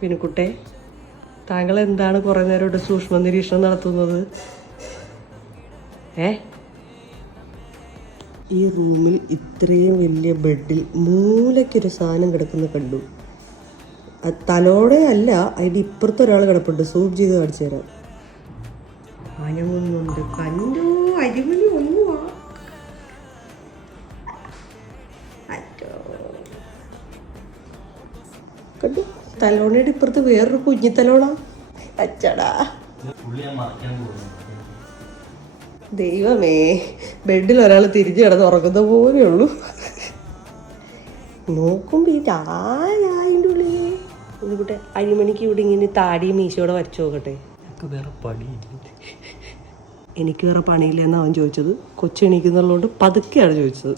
പിനുക്കുട്ടെ താങ്കൾ എന്താണ് കുറേ നേരം ഇവിടെ സൂക്ഷ്മ നിരീക്ഷണം നടത്തുന്നത്? ഏ? ഈ റൂമിൽ ഇത്രയും വലിയ ബെഡിൽ മൂലയ്ക്കൊരു സാധനം കിടക്കുന്ന കണ്ടു. തലോടെ അല്ല അതിന്റെ ഇപ്പുറത്ത് ഒരാൾ കിടപ്പുണ്ട്. സൂം ചെയ്ത് കാണിച്ചു തരാം. അനങ്ങുന്നുണ്ട് കണ്ടോ? ഒന്നുവാ കണ്ടു. തലോണയുടെ ഇപ്പുറത്ത് വേറൊരു കുഞ്ഞി തലോണ. അച്ചടാ. ദൈവമേ ബെഡിൽ ഒരാൾ തിരിഞ്ഞു കിടന്ന് ഉറങ്ങുന്ന പോലെ ഉള്ളൂ. നോക്കുമ്പോ ഈ ആരായിന്റെ ഇവിടെ അരിമണിക്ക് ഇവിടെ ഇങ്ങനെ താടിയും മീശയോടെ വരച്ചു നോക്കട്ടെ. എനിക്ക് വേറെ പണിയില്ല. എനിക്ക് വേറെ പണിയില്ലെന്ന് അവൻ ചോദിച്ചത്. കൊച്ചെണീക്കുന്നുള്ളതുകൊണ്ട് പതുക്കെയാണ് ചോദിച്ചത്.